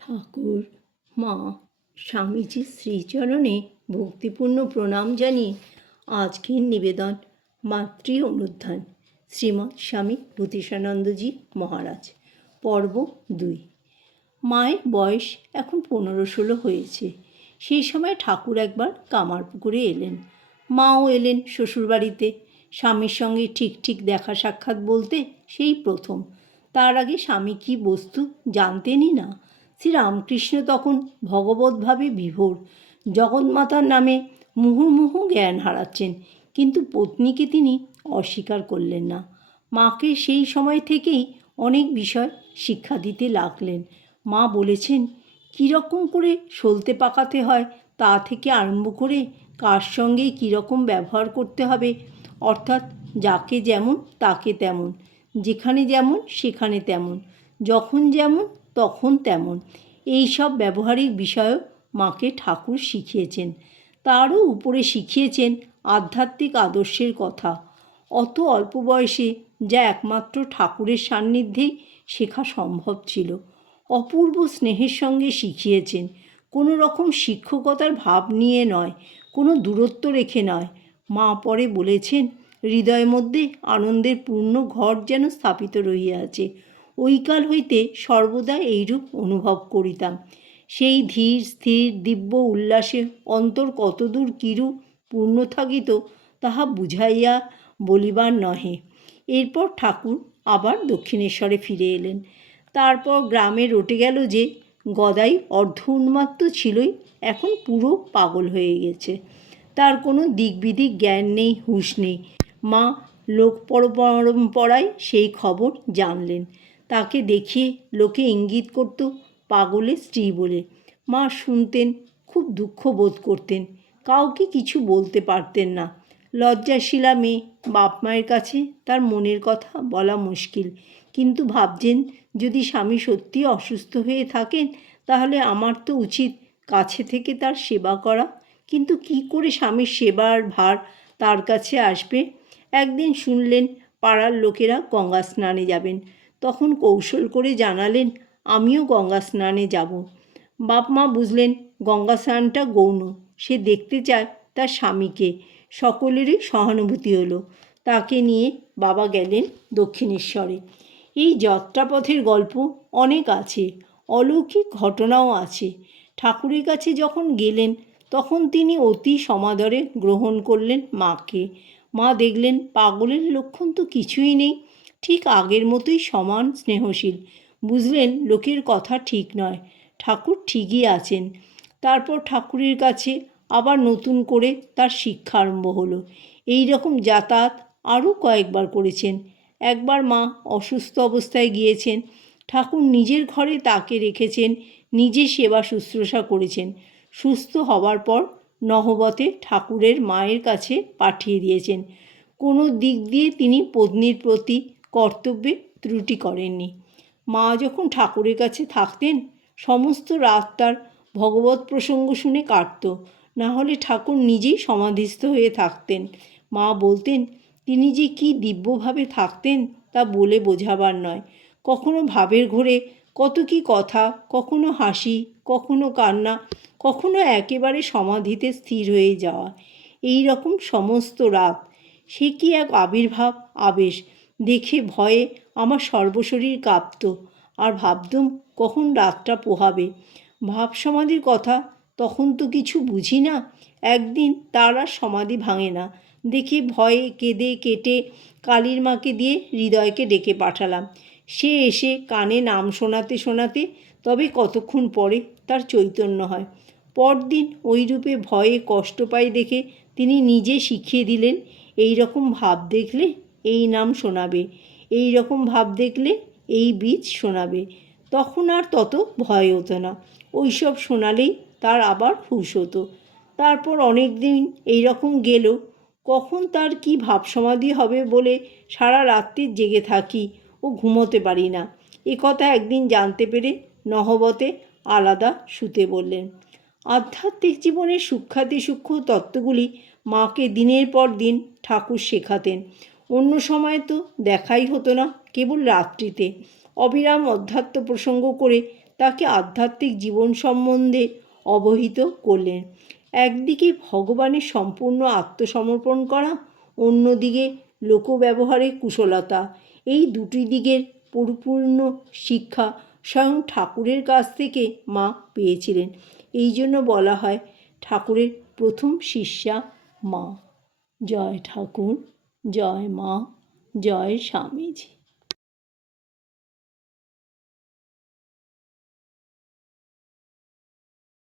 ঠাকুর, মা, স্বামীজির শ্রীচরণে ভক্তিপূর্ণ প্রণাম জানিয়ে আজকের নিবেদন, মাতৃ অনুধ্যান, শ্রীমৎ স্বামী ভূতিষানন্দজি মহারাজ, পর্ব দুই। মায়ের বয়স এখন পনেরো ষোলো হয়েছে। সেই সময় ঠাকুর একবার কামারপুকুরে এলেন। মাও এলেন শ্বশুরবাড়িতে। স্বামীর সঙ্গে ঠিক ঠিক দেখা সাক্ষাৎ বলতে সেই প্রথম। তার আগে স্বামী কি বস্তু জানতেনই না। শ্রীরামকৃষ্ণ তখন ভগবতভাবে বিভোর। জগন্মাতার নামে মুহুর্মুহু জ্ঞান হারাচ্ছেন, কিন্তু পত্নীকে তিনি অস্বীকার করলেন না। মাকে সেই সময় থেকেই অনেক বিষয় শিক্ষা দিতে লাগলেন। মা বলেছেন, কীরকম করে সলতে পাকাতে হয় তা থেকে আরম্ভ করে কার সঙ্গে কীরকম ব্যবহার করতে হবে, অর্থাৎ যাকে যেমন তাকে তেমন, যেখানে যেমন সেখানে তেমন, যখন যেমন তখন তেমন। এই সব ব্যবহারিক বিষয়ও মাকে ঠাকুর শিখিয়েছেন। তারও উপরে শিখিয়েছেন আধ্যাত্মিক আদর্শের কথা। অত অল্প বয়সে যা একমাত্র ঠাকুরের সান্নিধ্যেই শেখা সম্ভব ছিল। অপূর্ব স্নেহের সঙ্গে শিখিয়েছেন। কোনো রকম শিক্ষকতার ভাব নিয়ে নয়, কোনো দূরত্ব রেখে নয়। মা পরে বলেছেন, হৃদয়ের মধ্যে আনন্দের পূর্ণ ঘর যেন স্থাপিত রহিয়াছে। ওইকাল হইতে সর্বদা এইরূপ অনুভব করিতাম। সেই ধীর, স্থির, দিব্য উল্লাসে অন্তর কতদূর কিরূ পূর্ণ থাকিত তাহা বুঝাইয়া বলিবার নহে। এরপর ঠাকুর আবার দক্ষিণেশ্বরে ফিরে এলেন। তারপর গ্রামে রটে গেল যে, গদাই অর্ধ উন্মাত্ত ছিলই, এখন পুরো পাগল হয়ে গেছে। তার কোনো দিকবিদিক জ্ঞান নেই, হুঁশ নেই। মা লোক পরম্পরায় সেই খবর জানলেন। তাকে দেখিয়ে লোকে ইঙ্গিত করত, পাগলের স্ত্রী বলে। মা শুনতেন, খুব দুঃখ বোধ করতেন। কাউকে কিছু বলতে পারতেন না। লজ্জাশীলা মেয়ে বাপ মায়ের কাছে তার মনের কথা বলা মুশকিল। কিন্তু ভাবছেন, যদি স্বামী সত্যি অসুস্থ হয়ে থাকেন, তাহলে আমার তো উচিত কাছে থেকে তার সেবা করা। কিন্তু কি করে স্বামীর সেবার ভার তার কাছে আসবে? একদিন শুনলেন, পাড়ার লোকেরা গঙ্গা স্নানে যাবেন। তখন কৌশল করে জানালেন, আমিও গঙ্গা স্নানে যাব। বাপ মা বুঝলেন, গঙ্গা স্নানটা গৌণ। সে দেখতে চায় তার স্বামীকে। সকলেরই সহানুভূতি হলো। তাকে নিয়ে বাবা গেলেন দক্ষিণেশ্বরে। এই যাত্রাপথের গল্প অনেক আছে, অলৌকিক ঘটনাও আছে। ঠাকুরের কাছে যখন গেলেন, তখন তিনি অতি সমাদরে গ্রহণ করলেন মাকে। মা দেখলেন, পাগলের লক্ষণ তো কিছুই নেই। ঠিক আগের মতোই সমান স্নেহশীল। বুঝলেন, লোকের কথা ঠিক নয়। ঠাকুর ঠিকই আছেন। তারপর ঠাকুরের কাছে আবার নতুন করে তার শিক্ষা আরম্ভ হলো। এই রকম যাতায়াত আরও কয়েকবার করেছেন। একবার মা অসুস্থ অবস্থায় গিয়েছেন। ঠাকুর নিজের ঘরে তাকে রেখেছেন, নিজে সেবা শুশ্রূষা করেছেন। সুস্থ হবার পর নহবতে ঠাকুরের মায়ের কাছে পাঠিয়ে দিয়েছেন। কোনো দিক দিয়ে তিনি পত্নীর প্রতি কর্তব্যে ত্রুটি করেননি। মা যখন ঠাকুরের কাছে থাকতেন, সমস্ত রাত তার ভগবত প্রসঙ্গ শুনে কাটত। না হলে ঠাকুর নিজেই সমাধিস্থ হয়ে থাকতেন। মা বলতেন, তিনি যে কি দিব্যভাবে থাকতেন তা বলে বোঝাবার নয়। কখনো ভাবের ঘোরে কত কি কথা, কখনো হাসি, কখনো কান্না, কখনো একেবারে সমাধিতে স্থির হয়ে যাওয়া। এই রকম সমস্ত রাত। সে কি এক আবির্ভাব, আবেশ। দেখে ভয়ে আমার সর্বশরীর কাঁপত। আর ভাবতুম কখন রাতটা পোহাবে। ভাব সমাধির কথা তখন তো কিছু বুঝি না। একদিন তার আর সমাধি ভাঙে না। দেখে ভয়ে কেঁদে কেটে কালীর মাকে দিয়ে হৃদয়কে ডেকে পাঠালাম। সে এসে কানে নাম শোনাতে শোনাতে তবে কতক্ষণ পরে তার চৈতন্য হয়। পরদিন ওই রূপে ভয়ে কষ্ট পাই দেখে তিনি নিজে শিখিয়ে দিলেন এই রকম ভাব দেখলে এই নাম শোনাবে। এই রকম ভাব দেখলে এই বীজ শোনাবে। তখন আর তত ভয় হতো না। ওই সব শোনালেই তার আবার হুশ হতো। তারপর অনেক দিন এই রকম গেলেও কখন তার কি ভাব সমাধি হবে বলে সারা রাত্রি জেগে থাকি ও ঘুমোতে পারি না। এ কথা একদিন জানতে পেরে নহবতে আলাদা শুতে বললেন, আধ্যাত্মিক জীবনের সূক্ষাতি সূক্ষ্ম তত্ত্বগুলি মাকে দিনের পর দিন ঠাকুর শেখাতেন। অন্য সময় তো দেখাই হতো না, কেবল রাত্রিতে। অবিরাম অধ্যাত্ম প্রসঙ্গ করে তাকে আধ্যাত্মিক জীবন সম্বন্ধে অবহিত করলেন। একদিকে ভগবানের সম্পূর্ণ আত্মসমর্পণ করা, অন্যদিকে লোকব্যবহারে কুশলতা। এই দুটি দিকের পরিপূর্ণ শিক্ষা স্বয়ং ঠাকুরের কাছ থেকে মা পেয়েছিলেন। এই জন্য বলা হয় ঠাকুরের প্রথম শিষ্যা মা। জয় ঠাকুর। জয় মা জয় স্বামীজি।